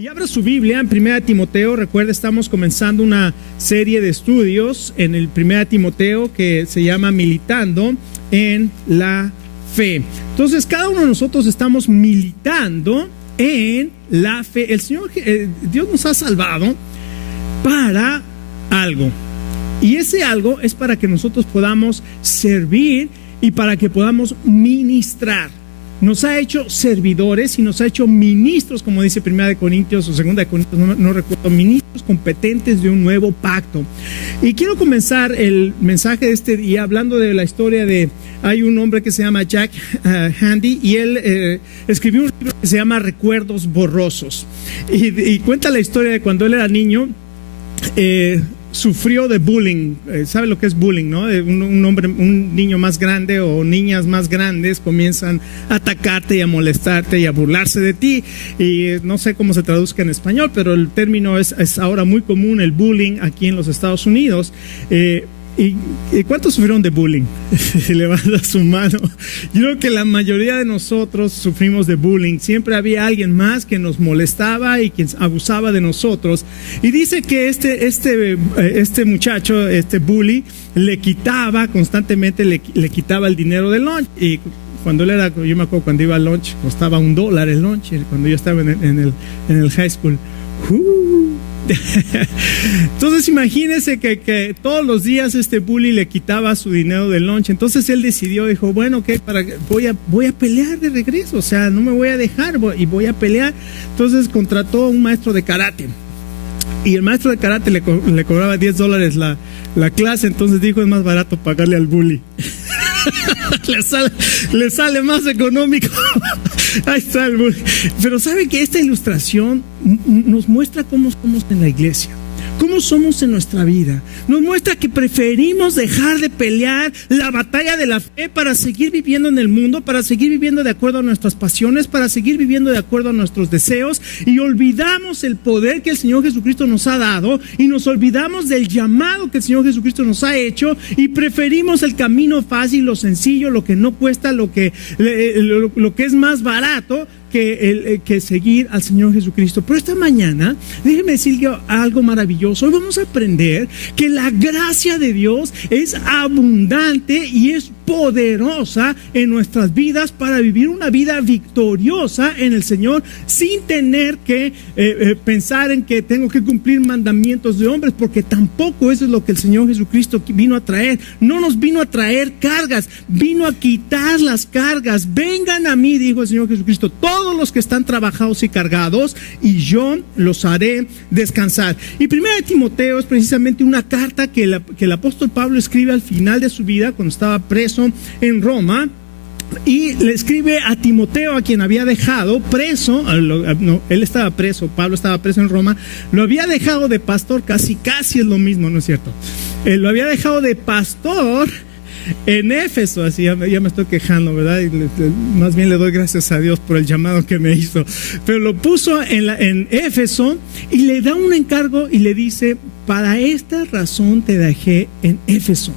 Y abra su Biblia en 1 Timoteo. Recuerda, estamos comenzando una serie de estudios en el 1 Timoteo que se llama Militando en la Fe. Entonces, cada uno de nosotros estamos militando en la fe. El Señor, Dios nos ha salvado para algo. Y ese algo es para que nosotros podamos servir y para que podamos ministrar. Nos ha hecho servidores y nos ha hecho ministros, como dice 1 Corintios o 2 Corintios, no recuerdo, ministros competentes de un nuevo pacto. Y quiero comenzar el mensaje de este día hablando de la historia de, hay un hombre que se llama Jack Handey y él escribió un libro que se llama Recuerdos Borrosos. Y cuenta la historia de cuando él era niño. Sufrió de bullying. ¿Sabe lo que es bullying, no? Un niño más grande o niñas más grandes comienzan a atacarte y a molestarte y a burlarse de ti, y no sé cómo se traduzca en español, pero el término es ahora muy común, el bullying aquí en los Estados Unidos. ¿Y cuántos sufrieron de bullying? Levanta su mano. Yo creo que la mayoría de nosotros sufrimos de bullying. Siempre había alguien más que nos molestaba y que abusaba de nosotros. Y dice que este muchacho, este bully, le quitaba constantemente, le quitaba el dinero del lunch. Y cuando él era, yo me acuerdo cuando iba al lunch, costaba $1 el lunch, cuando yo estaba en el high school. Entonces imagínense que todos los días este bully le quitaba su dinero del lunch. Entonces él decidió, dijo, bueno, ¿qué? Voy a pelear de regreso, o sea, no me voy a dejar y voy a pelear. Entonces contrató a un maestro de karate. Y el maestro de karate le cobraba $10 la clase. Entonces dijo, es más barato pagarle al bully. le sale más económico. Ahí está el bully. Pero ¿sabe que esta ilustración nos muestra cómo somos en la iglesia? ¿Cómo somos en nuestra vida? Nos muestra que preferimos dejar de pelear la batalla de la fe para seguir viviendo en el mundo, para seguir viviendo de acuerdo a nuestras pasiones, para seguir viviendo de acuerdo a nuestros deseos, y olvidamos el poder que el Señor Jesucristo nos ha dado, y nos olvidamos del llamado que el Señor Jesucristo nos ha hecho, y preferimos el camino fácil, lo sencillo, lo que no cuesta, lo que es más barato, que seguir al Señor Jesucristo. Pero esta mañana, déjeme decirle algo maravilloso. Hoy vamos a aprender que la gracia de Dios es abundante y es poderosa en nuestras vidas para vivir una vida victoriosa en el Señor, sin tener que pensar en que tengo que cumplir mandamientos de hombres, porque tampoco eso es lo que el Señor Jesucristo vino a traer. No nos vino a traer cargas, vino a quitar las cargas. Vengan a mí, dijo el Señor Jesucristo, todos los que están trabajados y cargados, y yo los haré descansar. Y 1 Timoteo es precisamente una carta que el apóstol Pablo escribe al final de su vida, cuando estaba preso en Roma, y le escribe a Timoteo, a quien había dejado preso. No, él estaba preso, Pablo estaba preso en Roma, lo había dejado de pastor, casi es lo mismo, ¿no es cierto? Lo había dejado de pastor en Éfeso. Así ya me estoy quejando, ¿verdad? Y más bien le doy gracias a Dios por el llamado que me hizo. Pero lo puso en Éfeso y le da un encargo y le dice, para esta razón te dejé en Éfeso,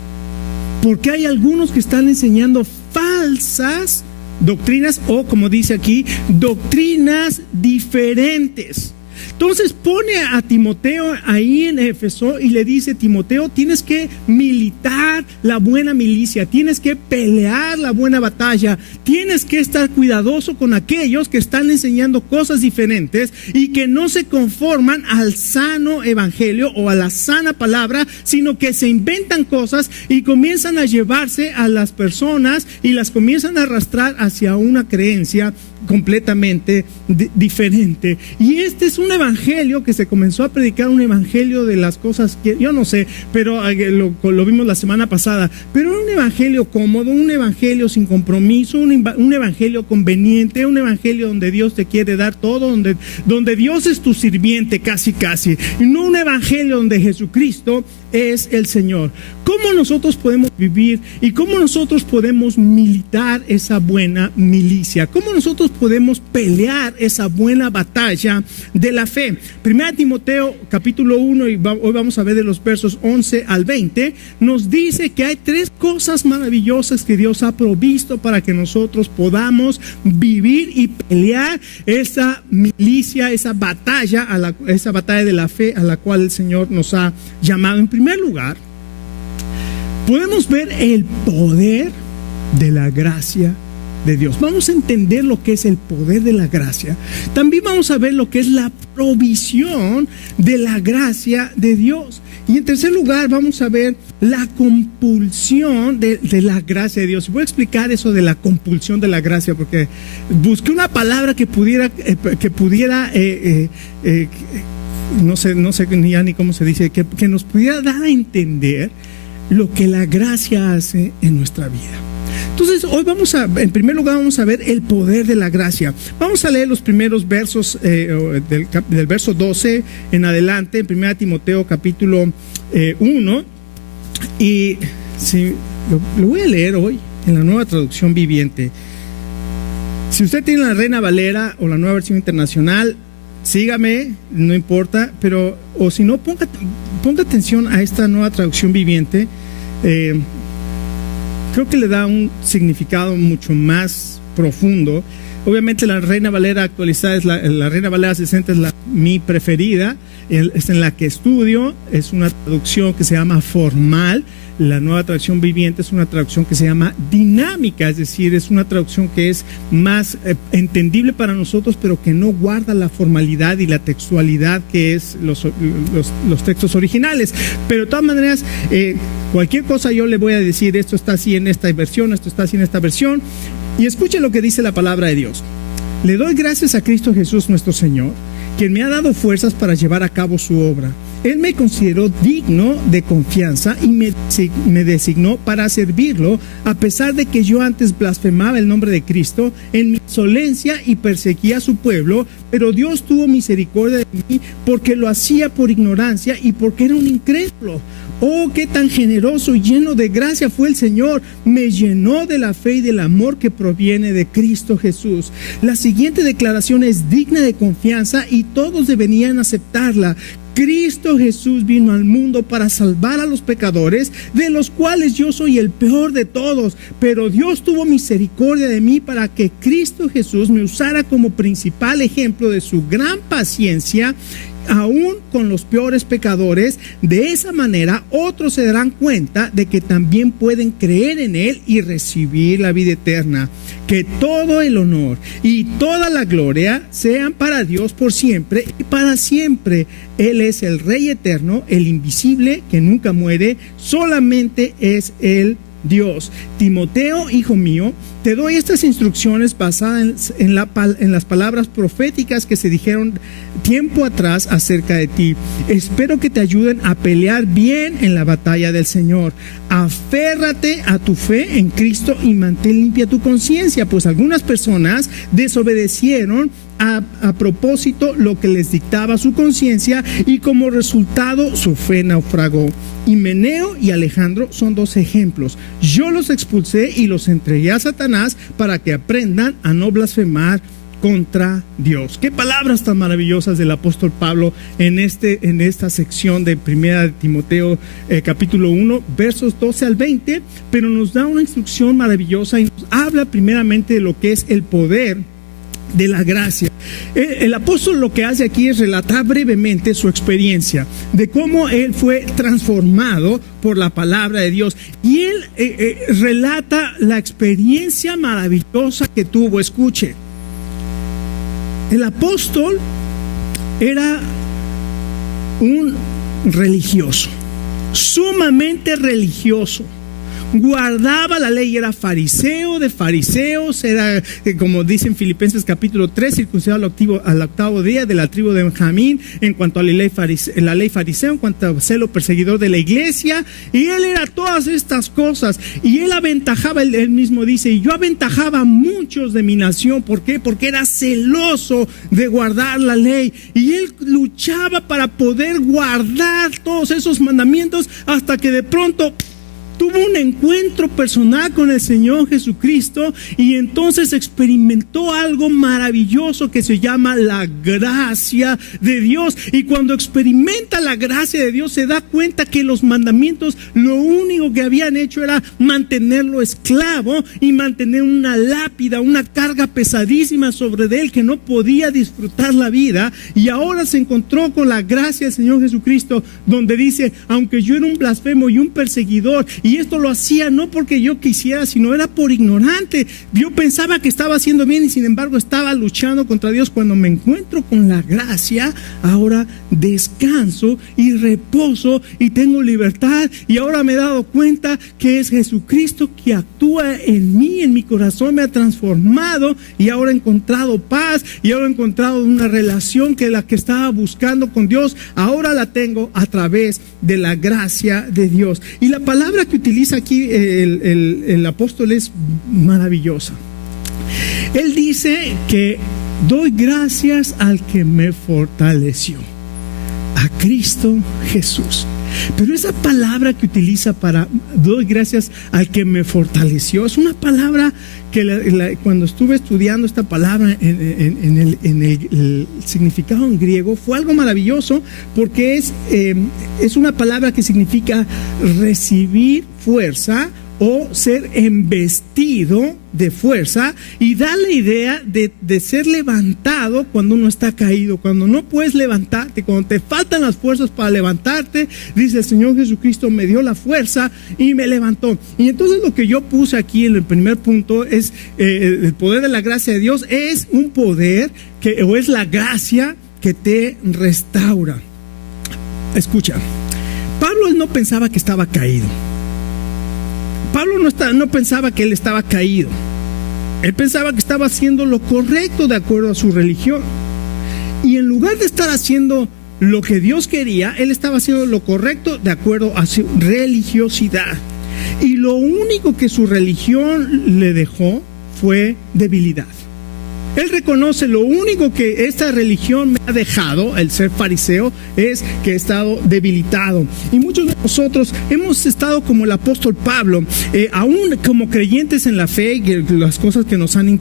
porque hay algunos que están enseñando falsas doctrinas, o como dice aquí, doctrinas diferentes. Entonces pone a Timoteo ahí en Éfeso y le dice, Timoteo, tienes que militar la buena milicia, tienes que pelear la buena batalla, tienes que estar cuidadoso con aquellos que están enseñando cosas diferentes y que no se conforman al sano evangelio o a la sana palabra, sino que se inventan cosas y comienzan a llevarse a las personas y las comienzan a arrastrar hacia una creencia completamente diferente. Y este es un evangelio que se comenzó a predicar, un evangelio de las cosas que yo no sé, pero lo vimos la semana pasada, pero un evangelio cómodo, un evangelio sin compromiso, un evangelio conveniente, un evangelio donde Dios te quiere dar todo, donde Dios es tu sirviente casi, y no un evangelio donde Jesucristo es el Señor. ¿Cómo nosotros podemos vivir y cómo nosotros podemos militar esa buena milicia? ¿Cómo nosotros podemos pelear esa buena batalla de la fe? 1 Timoteo capítulo 1, y hoy vamos a ver de los versos 11 al 20, nos dice que hay 3 cosas maravillosas que Dios ha provisto para que nosotros podamos vivir y pelear esa milicia, esa batalla de la fe a la cual el Señor nos ha llamado. En primer lugar, podemos ver el poder de la gracia de Dios. Vamos a entender lo que es el poder de la gracia. También vamos a ver lo que es la provisión de la gracia de Dios. Y en tercer lugar, vamos a ver la compulsión de la gracia de Dios. Voy a explicar eso de la compulsión de la gracia, porque busqué una palabra que pudiera no sé ni cómo se dice, que nos pudiera dar a entender lo que la gracia hace en nuestra vida. Entonces, hoy en primer lugar vamos a ver el poder de la gracia. Vamos a leer los primeros versos del verso 12 en adelante, en 1 Timoteo capítulo 1. Y sí, lo voy a leer hoy en la Nueva Traducción Viviente. Si usted tiene la Reina Valera o la Nueva Versión Internacional, sígame, no importa, pero o si no, ponga atención a esta Nueva Traducción Viviente. Creo que le da un significado mucho más profundo. Obviamente la Reina Valera actualizada es la Reina Valera 60, es mi preferida, es en la que estudio. Es una traducción que se llama formal. La Nueva Traducción Viviente es una traducción que se llama dinámica, es decir, es una traducción que es más entendible para nosotros, pero que no guarda la formalidad y la textualidad que es los textos originales. Pero de todas maneras, cualquier cosa yo le voy a decir, esto está así en esta versión, esto está así en esta versión. Y escuche lo que dice la palabra de Dios. Le doy gracias a Cristo Jesús nuestro Señor, quien me ha dado fuerzas para llevar a cabo su obra. Él me consideró digno de confianza y me designó para servirlo, a pesar de que yo antes blasfemaba el nombre de Cristo en mi insolencia y perseguía a su pueblo, pero Dios tuvo misericordia de mí porque lo hacía por ignorancia y porque era un incrédulo. Oh, qué tan generoso y lleno de gracia fue el Señor. Me llenó de la fe y del amor que proviene de Cristo Jesús. La siguiente declaración es digna de confianza y todos deberían aceptarla. Cristo Jesús vino al mundo para salvar a los pecadores, de los cuales yo soy el peor de todos, pero Dios tuvo misericordia de mí para que Cristo Jesús me usara como principal ejemplo de su gran paciencia, aún con los peores pecadores. De esa manera otros se darán cuenta de que también pueden creer en Él y recibir la vida eterna. Que todo el honor y toda la gloria sean para Dios por siempre y para siempre. Él es el Rey eterno, el invisible, que nunca muere, solamente es Él Dios. Timoteo, hijo mío, te doy estas instrucciones basadas en las palabras proféticas que se dijeron tiempo atrás acerca de ti. Espero que te ayuden a pelear bien en la batalla del Señor. Aférrate a tu fe en Cristo y mantén limpia tu conciencia, pues algunas personas desobedecieron a propósito lo que les dictaba su conciencia y como resultado su fe naufragó. Himeneo y Alejandro son 2 ejemplos. Yo los expulsé y los entregué a Satanás para que aprendan a no blasfemar contra Dios. Qué palabras tan maravillosas del apóstol Pablo en esta sección de 1 Timoteo capítulo 1, versos 12 al 20, pero nos da una instrucción maravillosa y nos habla primeramente de lo que es el poder de la gracia. El apóstol lo que hace aquí es relatar brevemente su experiencia de cómo él fue transformado por la palabra de Dios, y él relata la experiencia maravillosa que tuvo. Escuche, el apóstol era un religioso, sumamente religioso, guardaba la ley, era fariseo de fariseos, era, como dice en Filipenses capítulo 3, circuncidado al octavo día, de la tribu de Benjamín, en cuanto a la ley fariseo, en cuanto a celo perseguidor de la iglesia, y él era todas estas cosas, y él aventajaba, él mismo dice, y yo aventajaba a muchos de mi nación. ¿Por qué? Porque era celoso de guardar la ley, y él luchaba para poder guardar todos esos mandamientos, hasta que de pronto tuvo un encuentro personal con el Señor Jesucristo, y entonces experimentó algo maravilloso que se llama la gracia de Dios. Y cuando experimenta la gracia de Dios, se da cuenta que los mandamientos lo único que habían hecho era mantenerlo esclavo y mantener una lápida, una carga pesadísima sobre él, que no podía disfrutar la vida. Y ahora se encontró con la gracia del Señor Jesucristo, donde dice: aunque yo era un blasfemo y un perseguidor, y esto lo hacía no porque yo quisiera, sino era por ignorante. Yo pensaba que estaba haciendo bien, y sin embargo estaba luchando contra Dios. Cuando me encuentro con la gracia, ahora descanso y reposo y tengo libertad, y ahora me he dado cuenta que es Jesucristo que actúa en mí, en mi corazón, me ha transformado, y ahora he encontrado paz, y ahora he encontrado una relación que la que estaba buscando con Dios, ahora la tengo a través de la gracia de Dios. Y la palabra que utiliza aquí el apóstol es maravillosa. Él dice que doy gracias al que me fortaleció, a Cristo Jesús. Pero esa palabra que utiliza para doy gracias al que me fortaleció, es una palabra que cuando estuve estudiando esta palabra en el significado en griego, fue algo maravilloso, porque es una palabra que significa recibir fuerza o ser embestido de fuerza, y da la idea de ser levantado cuando uno está caído, cuando no puedes levantarte, cuando te faltan las fuerzas para levantarte. Dice: el Señor Jesucristo me dio la fuerza y me levantó. Y entonces lo que yo puse aquí en el primer punto es el poder de la gracia de Dios. Es un poder o es la gracia que te restaura. Escucha, Pablo, él no pensaba que estaba caído. Pablo no pensaba que él estaba caído. Él pensaba que estaba haciendo lo correcto de acuerdo a su religión. Y en lugar de estar haciendo lo que Dios quería, él estaba haciendo lo correcto de acuerdo a su religiosidad. Y lo único que su religión le dejó fue debilidad. Él reconoce: lo único que esta religión me ha dejado, el ser fariseo, es que he estado debilitado. Y muchos de nosotros hemos estado como el apóstol Pablo, aún como creyentes en la fe, que las cosas que nos han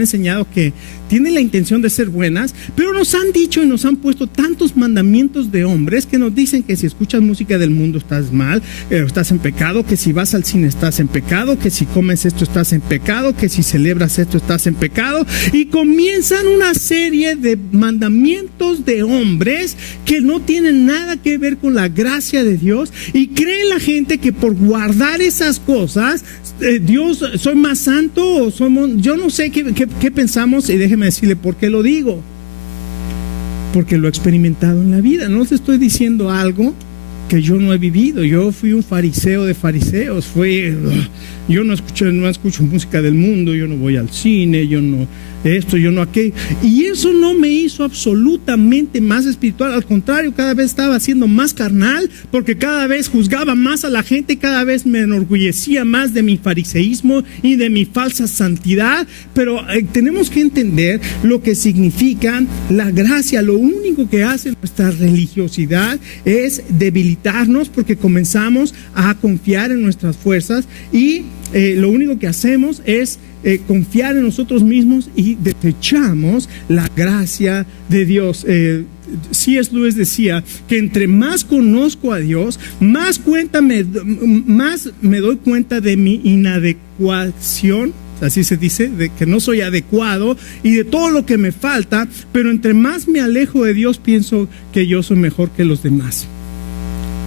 enseñado que tienen la intención de ser buenas, pero nos han dicho y nos han puesto tantos mandamientos de hombres que nos dicen que si escuchas música del mundo estás mal, estás en pecado, que si vas al cine estás en pecado, que si comes esto estás en pecado, que si celebras esto estás en pecado. Y comienzan una serie de mandamientos de hombres que no tienen nada que ver con la gracia de Dios, y cree la gente que por guardar esas cosas Dios, soy más santo, o somos, yo no sé qué pensamos. Y déjeme decirle por qué lo digo: porque lo he experimentado en la vida. No te estoy diciendo algo que yo no he vivido. Yo fui un fariseo de fariseos. Yo no escucho música del mundo, yo no voy al cine, yo no esto, yo no aquello. Y eso no me hizo absolutamente más espiritual. Al contrario, cada vez estaba siendo más carnal, porque cada vez juzgaba más a la gente, cada vez me enorgullecía más de mi fariseísmo y de mi falsa santidad. Pero tenemos que entender lo que significa la gracia. Lo único que hace nuestra religiosidad es debilitarnos, porque comenzamos a confiar en nuestras fuerzas, y lo único que hacemos es confiar en nosotros mismos, y desechamos la gracia de Dios. C.S. Lewis decía que entre más conozco a Dios, más me doy cuenta de mi inadecuación, así se dice, de que no soy adecuado y de todo lo que me falta, pero entre más me alejo de Dios, pienso que yo soy mejor que los demás.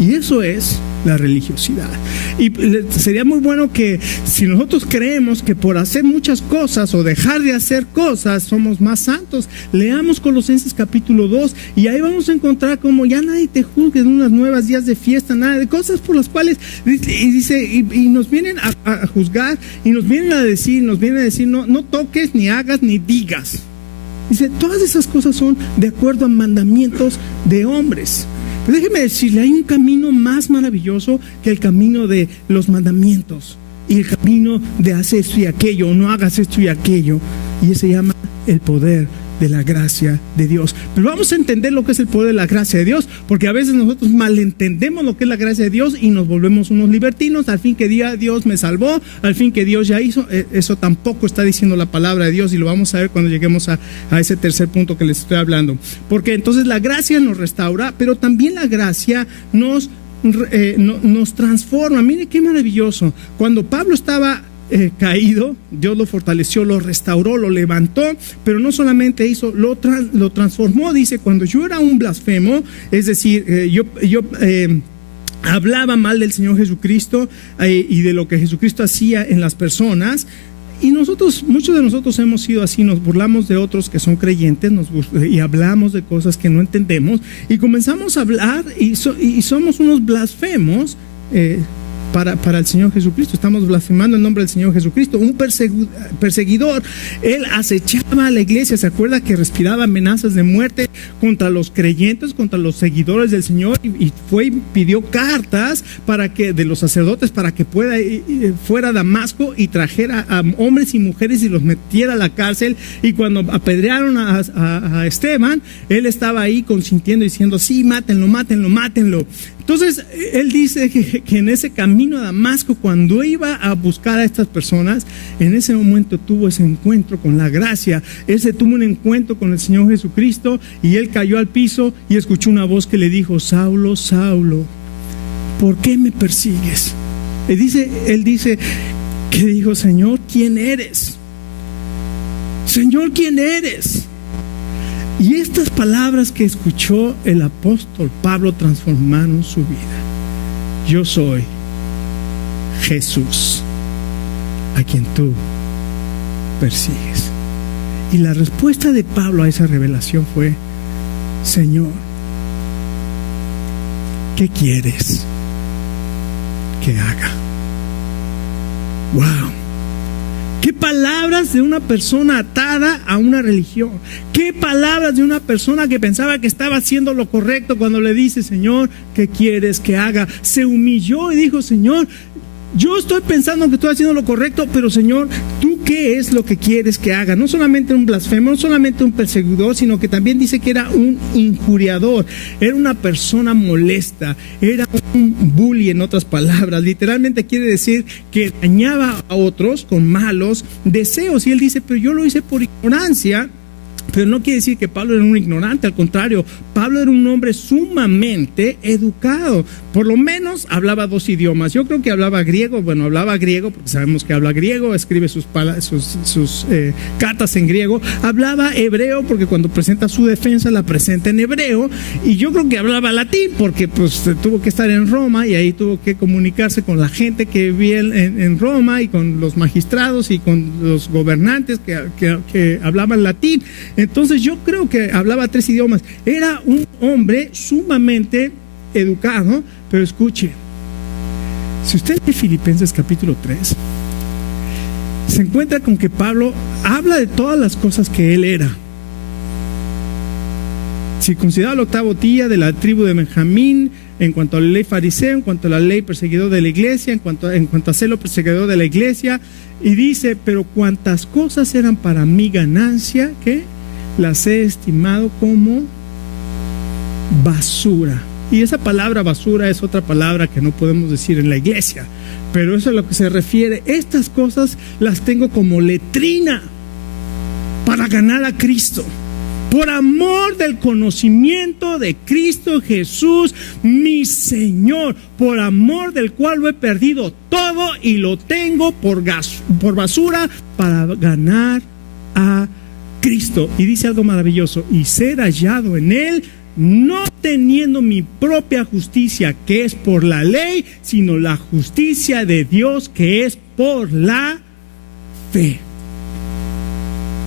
Y eso es la religiosidad. Y sería muy bueno que si nosotros creemos que por hacer muchas cosas o dejar de hacer cosas somos más santos, leamos Colosenses capítulo 2 y ahí vamos a encontrar como ya nadie te juzgue en unas nuevas días de fiesta, nada de cosas por las cuales y nos vienen a juzgar y nos vienen a decir no toques, ni hagas, ni digas. Dice, todas esas cosas son de acuerdo a mandamientos de hombres. Pero déjeme decirle, hay un camino más maravilloso que el camino de los mandamientos y el camino de hacer esto y aquello, o no hagas esto y aquello, y ese se llama el poder de la gracia de Dios. Pero vamos a entender lo que es el poder de la gracia de Dios, porque a veces nosotros malentendemos lo que es la gracia de Dios y nos volvemos unos libertinos, al fin que Dios me salvó, al fin que Dios ya hizo. Eso tampoco está diciendo la palabra de Dios, y lo vamos a ver cuando lleguemos a ese tercer punto que les estoy hablando. Porque entonces la gracia nos restaura, pero también la gracia nos transforma. Mire qué maravilloso. Cuando Pablo estaba caído, Dios lo fortaleció, lo restauró, lo levantó, pero no solamente hizo, lo transformó. Dice, cuando yo era un blasfemo, es decir, yo hablaba mal del Señor Jesucristo y de lo que Jesucristo hacía en las personas. Y muchos de nosotros hemos sido así, nos burlamos de otros que son creyentes y hablamos de cosas que no entendemos y comenzamos a hablar y somos unos blasfemos para el Señor Jesucristo. Estamos blasfemando el nombre del Señor Jesucristo. Un perseguidor, él acechaba a la iglesia. ¿Se acuerda que respiraba amenazas de muerte contra los creyentes, contra los seguidores del Señor? Y fue y pidió cartas de los sacerdotes para que fuera a Damasco y trajera a hombres y mujeres y los metiera a la cárcel. Y cuando apedrearon a Esteban, él estaba ahí consintiendo, diciendo, sí, mátenlo, mátenlo, mátenlo. Entonces, él dice que en ese camino a Damasco, cuando iba a buscar a estas personas, en ese momento tuvo ese encuentro con la gracia. Él se tuvo un encuentro con el Señor Jesucristo y él cayó al piso y escuchó una voz que le dijo, Saulo, Saulo, ¿por qué me persigues? Él dice que dijo, Señor, ¿quién eres? Señor, ¿quién eres? Y estas palabras que escuchó el apóstol Pablo transformaron su vida. Yo soy Jesús, a quien tú persigues. Y la respuesta de Pablo a esa revelación fue, Señor, ¿qué quieres que haga? ¡Wow! ¿Qué palabras de una persona atada a una religión? ¿Qué palabras de una persona que pensaba que estaba haciendo lo correcto cuando le dice, Señor, ¿qué quieres que haga? Se humilló y dijo, Señor, yo estoy pensando que estoy haciendo lo correcto, pero Señor, ¿tú qué es lo que quieres que haga? No solamente un blasfemo, no solamente un perseguidor, sino que también dice que era un injuriador, era una persona molesta, era un bully, en otras palabras. Literalmente quiere decir que dañaba a otros con malos deseos. Y él dice, pero yo lo hice por ignorancia. Pero no quiere decir que Pablo era un ignorante, al contrario, Pablo era un hombre sumamente educado, por lo menos hablaba 2 idiomas. Yo creo que hablaba griego porque sabemos que habla griego, escribe sus cartas en griego, hablaba hebreo porque cuando presenta su defensa la presenta en hebreo, y yo creo que hablaba latín porque pues tuvo que estar en Roma y ahí tuvo que comunicarse con la gente que vivía en Roma y con los magistrados y con los gobernantes que hablaban latín. Entonces yo creo que hablaba 3 idiomas. Era un hombre sumamente educado, pero escuche, si usted lee Filipenses capítulo 3, se encuentra con que Pablo habla de todas las cosas que él era. Circuncidado al 8º día, de la tribu de Benjamín, en cuanto a la ley fariseo, en cuanto a la ley perseguidor de la iglesia, en cuanto a celo perseguidor de la iglesia, y dice, pero cuantas cosas eran para mi ganancia, ¿qué? Las he estimado como basura. Y esa palabra basura es otra palabra que no podemos decir en la iglesia, pero eso es a lo que se refiere. Estas cosas las tengo como letrina para ganar a Cristo, por amor del conocimiento de Cristo Jesús, mi Señor, por amor del cual lo he perdido todo y lo tengo por basura para ganar a Cristo. Y dice algo maravilloso, y ser hallado en él, no teniendo mi propia justicia, que es por la ley, sino la justicia de Dios, que es por la fe.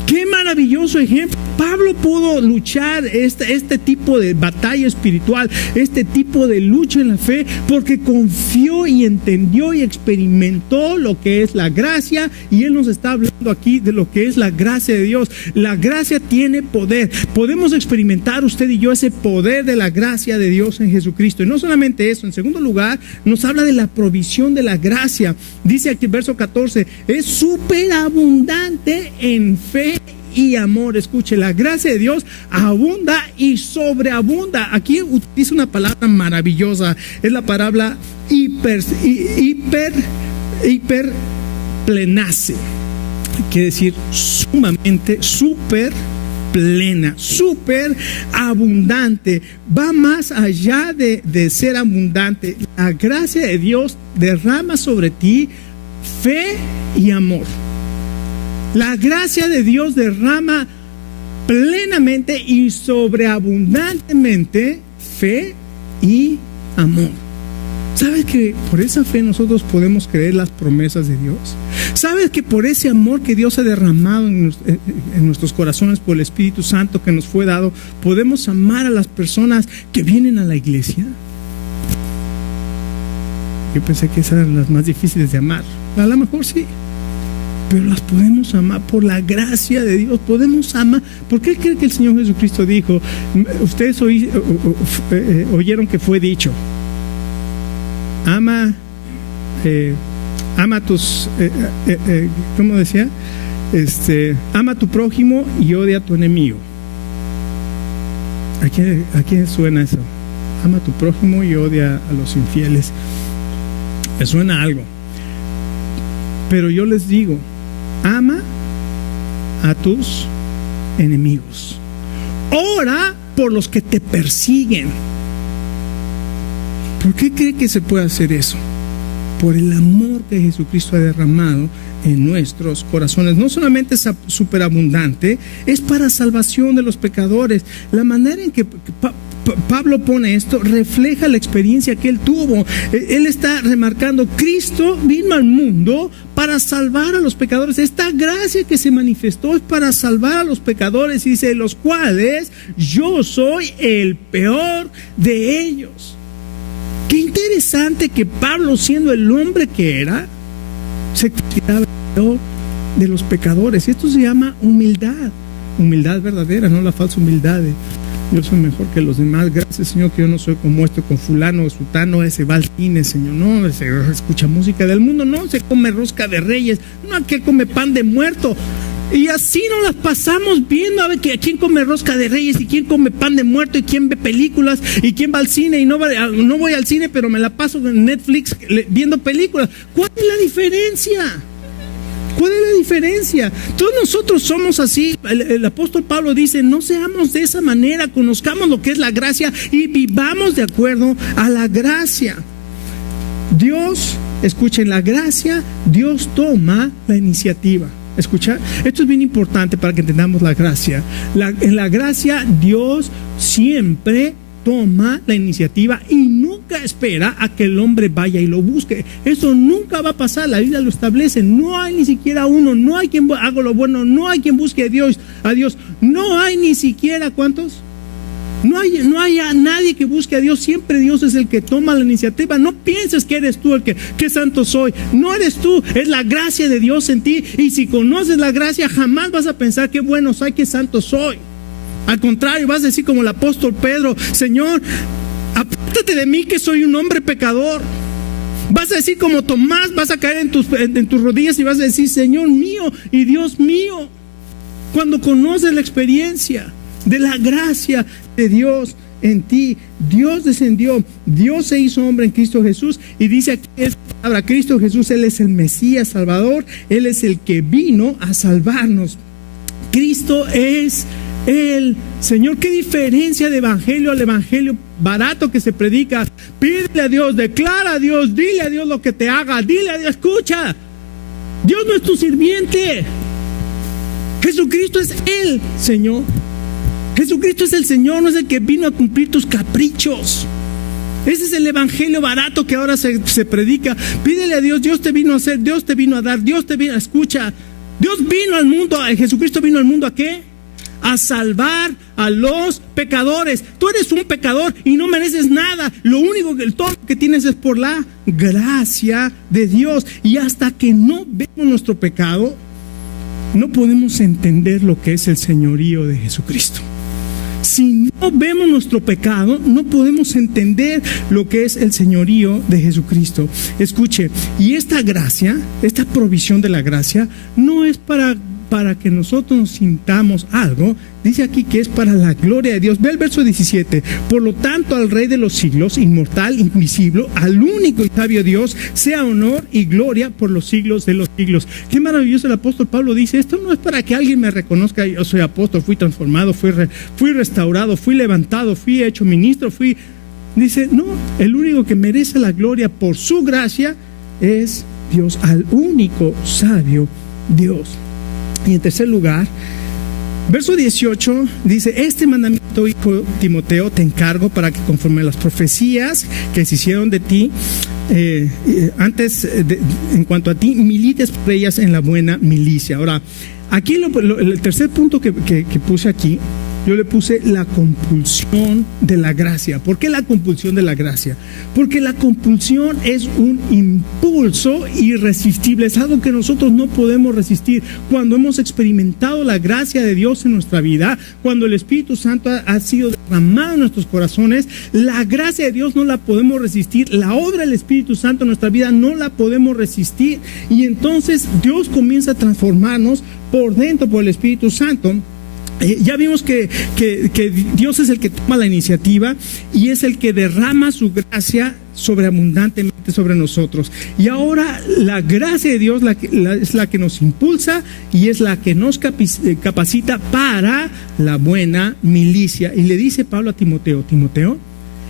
Qué maravilloso ejemplo. Pablo pudo luchar este tipo de batalla espiritual, este tipo de lucha en la fe, porque confió y entendió y experimentó lo que es la gracia, y él nos está hablando aquí de lo que es la gracia de Dios. La gracia tiene poder. Podemos experimentar usted y yo ese poder de la gracia de Dios en Jesucristo. Y no solamente eso, en segundo lugar, nos habla de la provisión de la gracia. Dice aquí el verso 14, es superabundante en fe y amor. Escuche, la gracia de Dios abunda y sobreabunda. Aquí utiliza una palabra maravillosa, es la palabra hiperplenace, quiere decir sumamente, súper plena, súper abundante, va más allá de ser abundante. La gracia de Dios derrama sobre ti fe y amor. La gracia de Dios derrama plenamente y sobreabundantemente fe y amor. ¿Sabes que por esa fe nosotros podemos creer las promesas de Dios? ¿Sabes que por ese amor que Dios ha derramado en nuestros corazones por el Espíritu Santo que nos fue dado, podemos amar a las personas que vienen a la iglesia? Yo pensé que esas eran las más difíciles de amar. A lo mejor sí, pero las podemos amar por la gracia de Dios. Podemos amar. ¿Por qué cree que el Señor Jesucristo dijo? Ustedes oyeron que fue dicho: ama a tus, ¿cómo decía? Ama a tu prójimo y odia a tu enemigo. ¿A quién suena eso? Ama a tu prójimo y odia a los infieles. Me suena algo. Pero yo les digo, ama a tus enemigos. Ora por los que te persiguen. ¿Por qué cree que se puede hacer eso? Por el amor que Jesucristo ha derramado en nuestros corazones. No solamente es superabundante, es para salvación de los pecadores. La manera en que Pablo pone esto refleja la experiencia que él tuvo. Él está remarcando: Cristo vino al mundo para salvar a los pecadores. Esta gracia que se manifestó es para salvar a los pecadores, y dice: los cuales yo soy el peor de ellos. Qué interesante que Pablo, siendo el hombre que era, se consideraba el peor de los pecadores. Esto se llama humildad. Humildad verdadera, no la falsa humildad de yo soy mejor que los demás. Gracias, Señor, que yo no soy como con fulano o sutano. Ese va al cine, Señor. No, ese escucha música del mundo. No, se come rosca de reyes. No, aquel come pan de muerto. Y así nos las pasamos viendo a ver quién come rosca de reyes y quién come pan de muerto y quién ve películas y quién va al cine y no voy al cine, pero me la paso en Netflix viendo películas. ¿Cuál es la diferencia? ¿Cuál es la diferencia? Todos nosotros somos así. El apóstol Pablo dice: no seamos de esa manera, conozcamos lo que es la gracia y vivamos de acuerdo a la gracia. Dios, escuchen, la gracia, Dios toma la iniciativa. Escucha, esto es bien importante para que entendamos la gracia. En la gracia, Dios siempre toma la iniciativa y nunca espera a que el hombre vaya y lo busque. Eso nunca va a pasar. La Biblia lo establece. No hay ni siquiera uno. No hay quien haga lo bueno. No hay quien busque a Dios. No hay ni siquiera, ¿cuántos? No hay a nadie que busque a Dios. Siempre Dios es el que toma la iniciativa. No pienses que eres tú el que, qué santo soy. No eres tú, es la gracia de Dios en ti. Y si conoces la gracia, jamás vas a pensar qué bueno soy, qué santo soy. Al contrario, vas a decir como el apóstol Pedro: Señor, apártate de mí que soy un hombre pecador. Vas a decir como Tomás, vas a caer en tus rodillas y vas a decir: Señor mío y Dios mío. Cuando conoces la experiencia de la gracia de Dios en ti, Dios descendió, Dios se hizo hombre en Cristo Jesús, y dice aquí esta palabra: Cristo Jesús, Él es el Mesías Salvador, Él es el que vino a salvarnos. Cristo es el Señor. ¿Qué diferencia de evangelio al evangelio barato que se predica? Pídele a Dios, declara a Dios, dile a Dios lo que te haga, dile a Dios, escucha, Dios no es tu sirviente, Jesucristo es el Señor. Jesucristo es el Señor, no es el que vino a cumplir tus caprichos. Ese es el evangelio barato que ahora se predica. Pídele a Dios, Dios te vino a hacer, Dios te vino a dar, Dios te vino, escucha, Dios vino al mundo, Jesucristo vino al mundo ¿a qué? A salvar a los pecadores. Tú eres un pecador y no mereces nada. Lo único que todo que tienes es por la gracia de Dios. Y hasta que no vemos nuestro pecado, no podemos entender lo que es el señorío de Jesucristo. Si no vemos nuestro pecado, no podemos entender lo que es el señorío de Jesucristo. Escuche, y esta gracia, esta provisión de la gracia, no es para que nosotros nos sintamos algo. Dice aquí que es para la gloria de Dios. Ve el verso 17. Por lo tanto, al Rey de los siglos, inmortal, invisible, al único y sabio Dios, sea honor y gloria por los siglos de los siglos. Qué maravilloso el apóstol Pablo dice, esto no es para que alguien me reconozca, yo soy apóstol, fui transformado, fui restaurado, fui levantado, fui hecho ministro, Dice, no, el único que merece la gloria por su gracia es Dios, al único sabio Dios. Y en tercer lugar, verso 18 dice, este mandamiento, hijo Timoteo, te encargo para que conforme a las profecías que se hicieron de ti, en cuanto a ti, milites por ellas en la buena milicia. Ahora, aquí el tercer punto que puse aquí, yo le puse la compulsión de la gracia. ¿Por qué la compulsión de la gracia? Porque la compulsión es un impulso irresistible, es algo que nosotros no podemos resistir. Cuando hemos experimentado la gracia de Dios en nuestra vida, cuando el Espíritu Santo ha sido derramado en nuestros corazones, la gracia de Dios no la podemos resistir, la obra del Espíritu Santo en nuestra vida no la podemos resistir, y entonces Dios comienza a transformarnos por dentro por el Espíritu Santo. Ya vimos que Dios es el que toma la iniciativa y es el que derrama su gracia sobreabundantemente sobre nosotros. Y ahora la gracia de Dios es la que nos impulsa y es la que nos capacita para la buena milicia. Y le dice Pablo a Timoteo,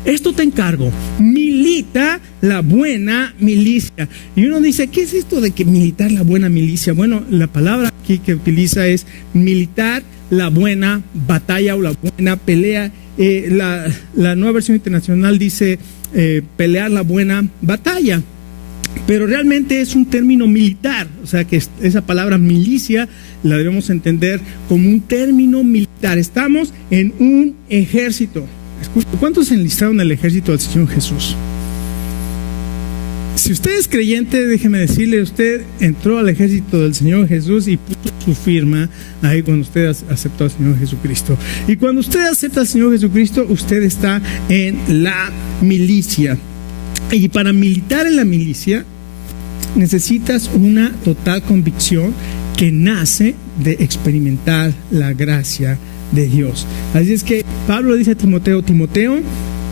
esto te encargo, milita la buena milicia. Y uno dice, ¿qué es esto de que militar la buena milicia? Bueno, la palabra aquí que utiliza es militar la buena batalla o la buena pelea. La Nueva Versión Internacional dice pelear la buena batalla, pero realmente es un término militar, o sea que esa palabra milicia la debemos entender como un término militar. Estamos en un ejército. ¿Cuántos se enlistaron al ejército del Señor Jesús? Si usted es creyente, déjeme decirle, usted entró al ejército del Señor Jesús y puso su firma ahí cuando usted aceptó al Señor Jesucristo. Y cuando usted acepta al Señor Jesucristo, usted está en la milicia. Y para militar en la milicia, necesitas una total convicción que nace de experimentar la gracia de Dios. Así es que Pablo dice a Timoteo,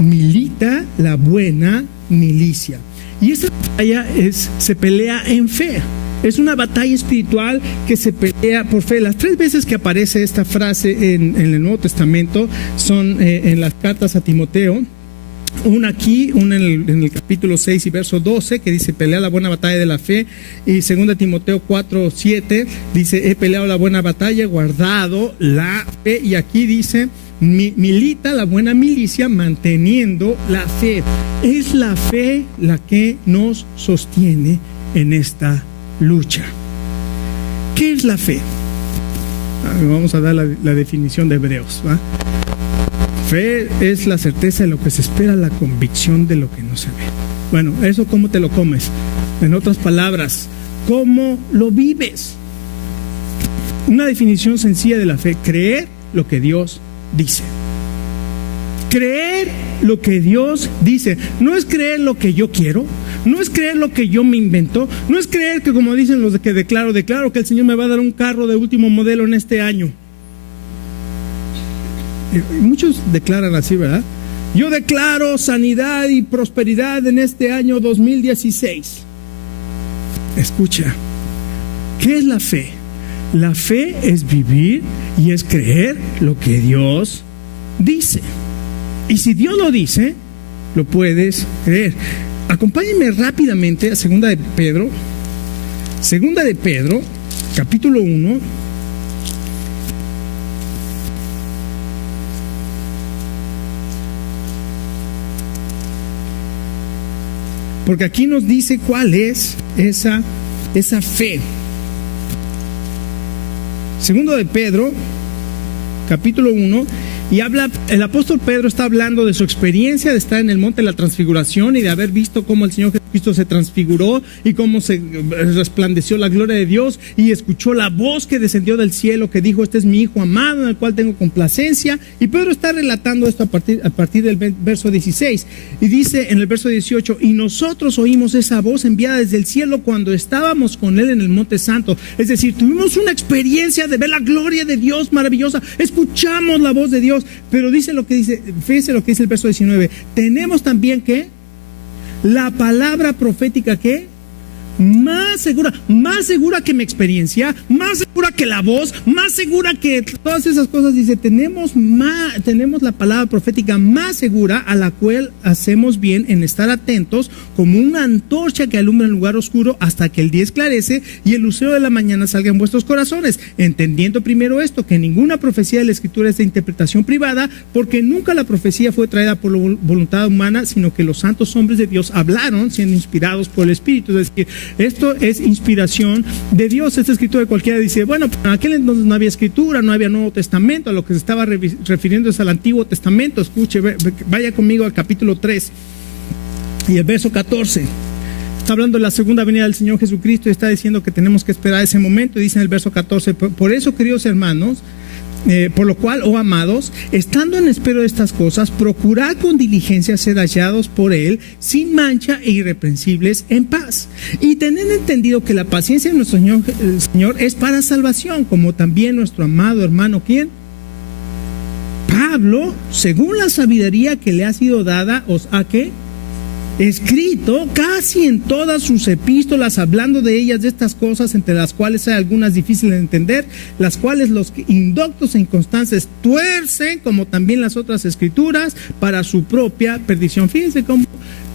milita la buena milicia. Y esta batalla se pelea en fe. Es una batalla espiritual que se pelea por fe. Las 3 veces que aparece esta frase en el Nuevo Testamento son en las cartas a Timoteo. Una aquí, una en el capítulo 6 y verso 12, que dice pelea la buena batalla de la fe. Y 2 Timoteo 4:7 dice he peleado la buena batalla, he guardado la fe. Y aquí dice milita la buena milicia manteniendo la fe. Es la fe la que nos sostiene en esta lucha. ¿Qué es la fe? Vamos a dar la definición de Hebreos, ¿va? Fe es la certeza de lo que se espera, la convicción de lo que no se ve. Bueno, ¿eso cómo te lo comes? En otras palabras, ¿cómo lo vives? Una definición sencilla de la fe: creer lo que Dios dice. Creer lo que Dios dice. No es creer lo que yo quiero, no es creer lo que yo me invento, no es creer que, como dicen los que declaro que el Señor me va a dar un carro de último modelo en este año. Muchos declaran así, ¿verdad? Yo declaro sanidad y prosperidad en este año 2016. Escucha, ¿qué es la fe? La fe es vivir y es creer lo que Dios dice. Y si Dios lo dice, lo puedes creer. Acompáñenme rápidamente a 2 de Pedro. 2 de Pedro, capítulo 1. porque aquí nos dice cuál es esa fe. Segundo de Pedro, capítulo 1, y el apóstol Pedro está hablando de su experiencia de estar en el monte de la transfiguración y de haber visto cómo el Señor Jesucristo se transfiguró y cómo se resplandeció la gloria de Dios, y escuchó la voz que descendió del cielo que dijo: este es mi Hijo amado en el cual tengo complacencia. Y Pedro está relatando esto a partir del verso 16, y dice en el verso 18: y nosotros oímos esa voz enviada desde el cielo cuando estábamos con él en el monte santo. Es decir, tuvimos una experiencia de ver la gloria de Dios maravillosa, escuchamos la voz de Dios. Pero dice lo que dice, fíjese lo que dice el verso 19: tenemos también que la palabra profética que más segura que mi experiencia, más segura que la voz, más segura que todas esas cosas. Dice, tenemos la palabra profética más segura, a la cual hacemos bien en estar atentos como una antorcha que alumbra en lugar oscuro hasta que el día esclarece y el lucero de la mañana salga en vuestros corazones, entendiendo primero esto, que ninguna profecía de la Escritura es de interpretación privada, porque nunca la profecía fue traída por la voluntad humana, sino que los santos hombres de Dios hablaron siendo inspirados por el Espíritu. Es decir, esto es inspiración de Dios. Esta escritura, cualquiera dice, bueno, en aquel entonces no había escritura, no había Nuevo Testamento. A lo que se estaba refiriendo es al Antiguo Testamento. Escuche, vaya conmigo al capítulo 3 y el verso 14. Está hablando de la segunda venida del Señor Jesucristo y está diciendo que tenemos que esperar ese momento. Y dice en el verso 14: por eso, queridos hermanos, por lo cual, oh amados, estando en espera de estas cosas, procurad con diligencia ser hallados por Él sin mancha e irreprensibles en paz. Y tened entendido que la paciencia de nuestro Señor es para salvación, como también nuestro amado hermano, ¿quién? Pablo, según la sabiduría que le ha sido dada, os ha ¿qué? Escrito casi en todas sus epístolas, hablando de ellas, de estas cosas, entre las cuales hay algunas difíciles de entender, las cuales los indoctos e inconstantes tuercen, como también las otras escrituras, para su propia perdición. Fíjense cómo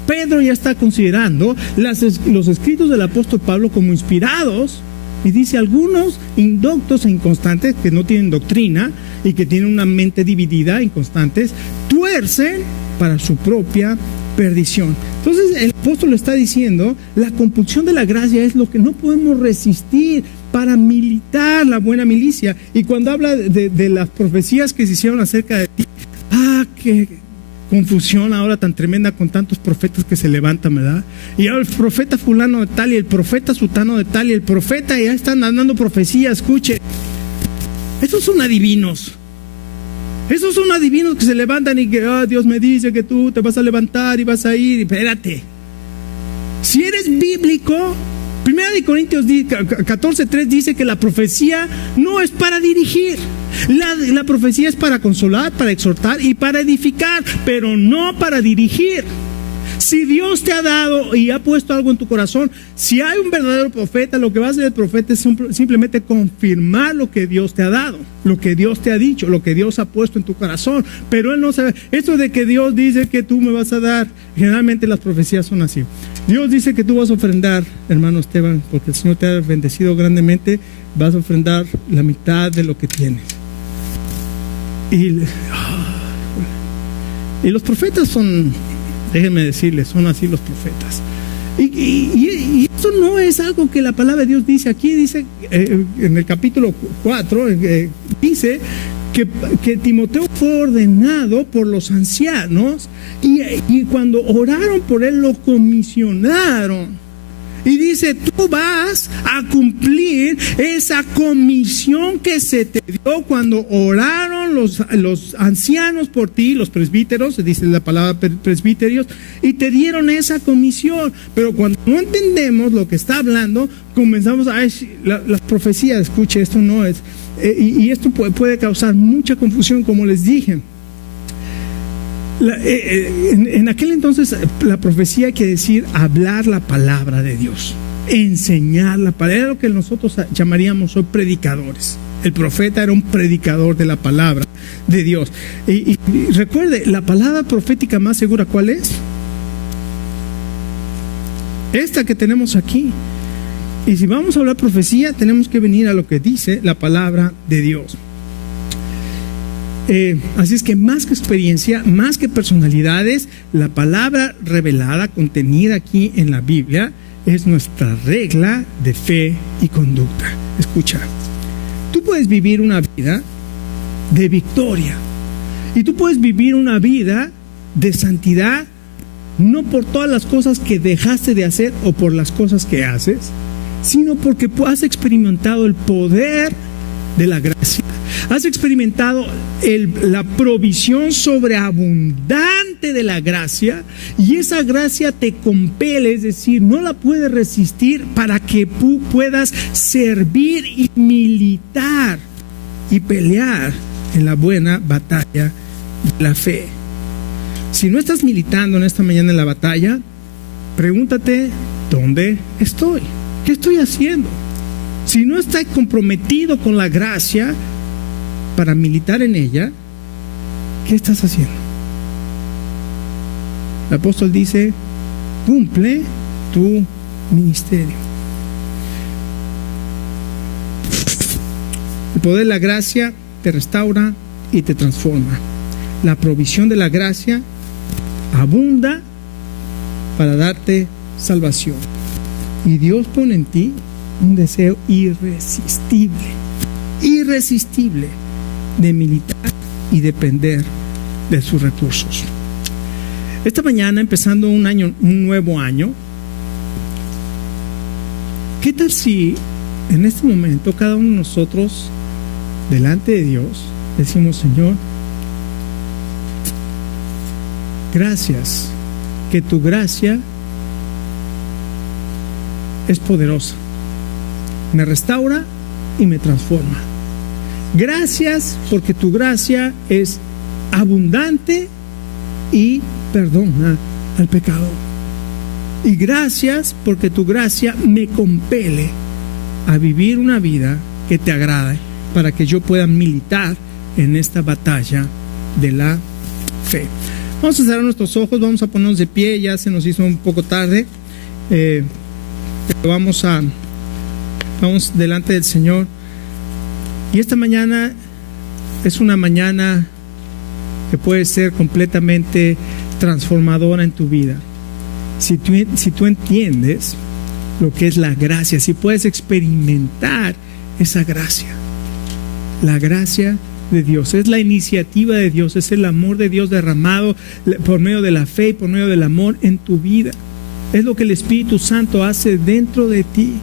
Pedro ya está considerando los escritos del apóstol Pablo como inspirados, y dice: algunos indoctos e inconstantes que no tienen doctrina y que tienen una mente dividida, inconstantes, tuercen para su propia perdición. Entonces el apóstol está diciendo: la compulsión de la gracia es lo que no podemos resistir para militar la buena milicia. Y cuando habla de las profecías que se hicieron acerca de ti, qué confusión ahora tan tremenda con tantos profetas que se levantan, ¿verdad? Y ahora el profeta fulano de tal y el profeta sutano de tal y el profeta, ya están dando profecías. Escuche, esos son adivinos. Esos son adivinos que se levantan y que Dios me dice que tú te vas a levantar y vas a ir. Espérate. Si eres bíblico, 1 Corintios 14:3 dice que la profecía no es para dirigir. La profecía es para consolar, para exhortar y para edificar, pero no para dirigir. Si Dios te ha dado y ha puesto algo en tu corazón, si hay un verdadero profeta, lo que va a hacer el profeta es simplemente confirmar lo que Dios te ha dado, lo que Dios te ha dicho, lo que Dios ha puesto en tu corazón. Pero él no sabe. Esto de que Dios dice que tú me vas a dar, generalmente las profecías son así. Dios dice que tú vas a ofrendar, hermano Esteban, porque el Señor te ha bendecido grandemente, vas a ofrendar la mitad de lo que tienes. Y los profetas son... Déjenme decirles, son así los profetas. Y esto no es algo que la palabra de Dios dice. Aquí dice, en el capítulo 4, dice que Timoteo fue ordenado por los ancianos y cuando oraron por él lo comisionaron. Y dice, tú vas a cumplir esa comisión que se te dio cuando oraron los ancianos por ti, los presbíteros, se dice la palabra presbíteros, y te dieron esa comisión. Pero cuando no entendemos lo que está hablando, comenzamos a decir, las profecías, escuche, esto no es, y esto puede causar mucha confusión, como les dije. En aquel entonces la profecía quiere decir hablar la palabra de Dios, enseñar la palabra, era lo que nosotros llamaríamos hoy predicadores. El profeta era un predicador de la palabra de Dios. Y recuerde, la palabra profética más segura, ¿cuál es? Esta que tenemos aquí. Y si vamos a hablar profecía, tenemos que venir a lo que dice la palabra de Dios. Así es que más que experiencia, más que personalidades, la palabra revelada, contenida aquí en la Biblia, es nuestra regla de fe y conducta. Escucha, tú puedes vivir una vida de victoria y tú puedes vivir una vida de santidad, no por todas las cosas que dejaste de hacer o por las cosas que haces, sino porque has experimentado el poder de la gracia. Has experimentado la provisión sobreabundante de la gracia, y esa gracia te compele, es decir, no la puedes resistir, para que tú puedas servir y militar y pelear en la buena batalla de la fe. Si no estás militando en esta mañana en la batalla, pregúntate, ¿dónde estoy? ¿Qué estoy haciendo? Si no estás comprometido con la gracia para militar en ella, ¿qué estás haciendo? El apóstol dice, cumple tu ministerio. El poder de la gracia te restaura y te transforma. La provisión de la gracia abunda para darte salvación. Y Dios pone en ti un deseo irresistible de militar y depender de sus recursos. Esta mañana, empezando un nuevo año, ¿qué tal si en este momento cada uno de nosotros delante de Dios decimos: Señor, gracias, que tu gracia es poderosa, me restaura y me transforma. Gracias porque tu gracia es abundante y perdona al pecador. Y gracias porque tu gracia me compele a vivir una vida que te agrade, para que yo pueda militar en esta batalla de la fe. Vamos a cerrar nuestros ojos, vamos a ponernos de pie, ya se nos hizo un poco tarde. Vamos delante del Señor, y esta mañana es una mañana que puede ser completamente transformadora en tu vida. Si tú entiendes lo que es la gracia, si puedes experimentar esa gracia, la gracia de Dios, es la iniciativa de Dios, es el amor de Dios derramado por medio de la fe y por medio del amor en tu vida. Es lo que el Espíritu Santo hace dentro de ti.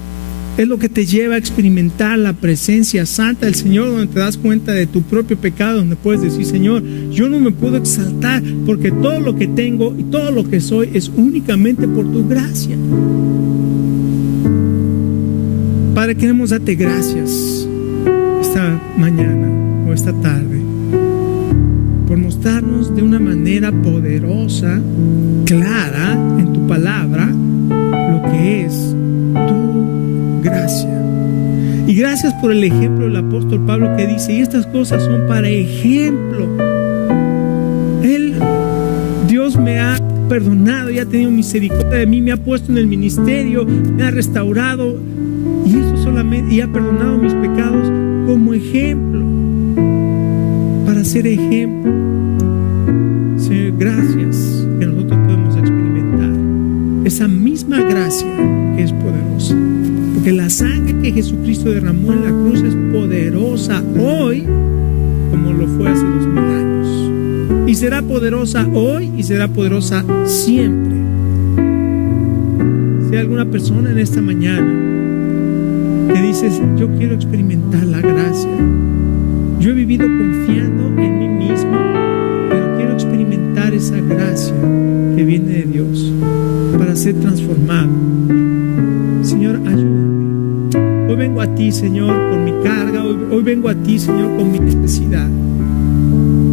Es lo que te lleva a experimentar la presencia santa del Señor, donde te das cuenta de tu propio pecado, donde puedes decir: Señor, yo no me puedo exaltar, porque todo lo que tengo y todo lo que soy es únicamente por tu gracia. Padre, queremos darte gracias esta mañana o esta tarde por mostrarnos de una manera poderosa, clara en tu palabra, lo que es tu gracia. Y gracias por el ejemplo del apóstol Pablo, que dice: y estas cosas son para ejemplo. Dios me ha perdonado y ha tenido misericordia de mí, me ha puesto en el ministerio, me ha restaurado, y eso solamente, y ha perdonado mis pecados como ejemplo, para ser ejemplo. Señor, gracias que nosotros podemos experimentar esa misma gracia que es poderosa, porque la sangre que Jesucristo derramó en la cruz es poderosa hoy como lo fue hace 2000 años, y será poderosa hoy y será poderosa siempre. Si hay alguna persona en esta mañana que dices: yo quiero experimentar la gracia, yo he vivido confiando en mí mismo, pero quiero experimentar esa gracia que viene de Dios para ser transformado. Señor, ayúdame. Hoy vengo a ti, Señor, con mi carga. Hoy vengo a ti, Señor, con mi necesidad.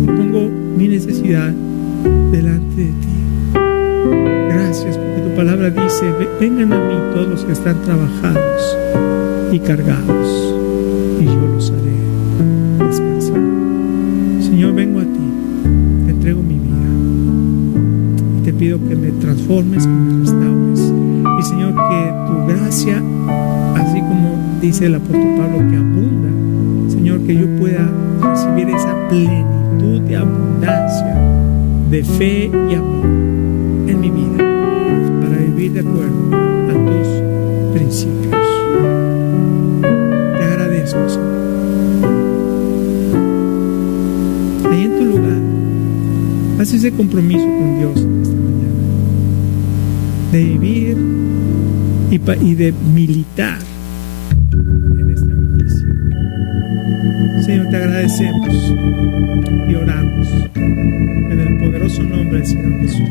Y pongo mi necesidad delante de ti. Gracias, porque tu palabra dice: vengan a mí todos los que están trabajados y cargados, y yo los haré descansar. Señor, vengo a ti, te entrego mi vida y te pido que me transformes, que me restaures. Y Señor, que tu gracia, así como dice el apóstol Pablo, que abunda, Señor, que yo pueda recibir esa plenitud de fe y amor en mi vida para vivir de acuerdo a tus principios. Te agradezco, Señor. Ahí en tu lugar, haz ese compromiso con Dios en esta mañana de vivir y de militar en esta misión. Señor, te agradecemos y oramos en el poderoso nombre del Señor Jesús.